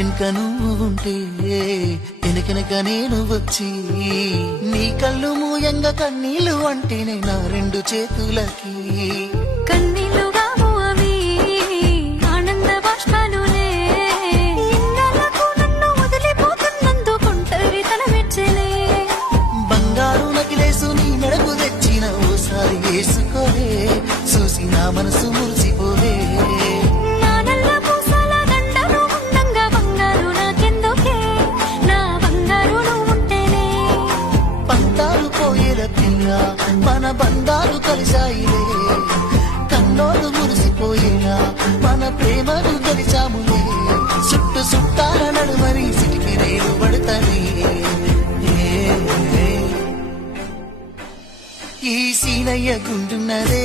ఇంటింక నువ్వు ఉంటే వెనకెనక నేను వచ్చి నీ కళ్ళు మూయంగా కన్నీళ్ళు అంటేనే నా రెండు చేతులకి కన్నీళ్ళుగా అవి ఆనంద బాష్పాలులే ఇన్నాళ్ళకు నన్ను వదిలిపోతున్నందుకు ఒంటరితన మెచ్చలే బంగారు నకిలేసు నీ మెడకు తెచ్చిన ఓసారి వేసుకోలే చూసి నా మనసు మురిసిపోలే మన బంధాలు కలిసాయిలే కన్నోడు మురిసిపోయినా మన ప్రేమను కలిసాములే చుట్టు చుట్టాల నడుమని సిటికి రేలు పడతానే ఈ సీనయ్య గుండున్నదే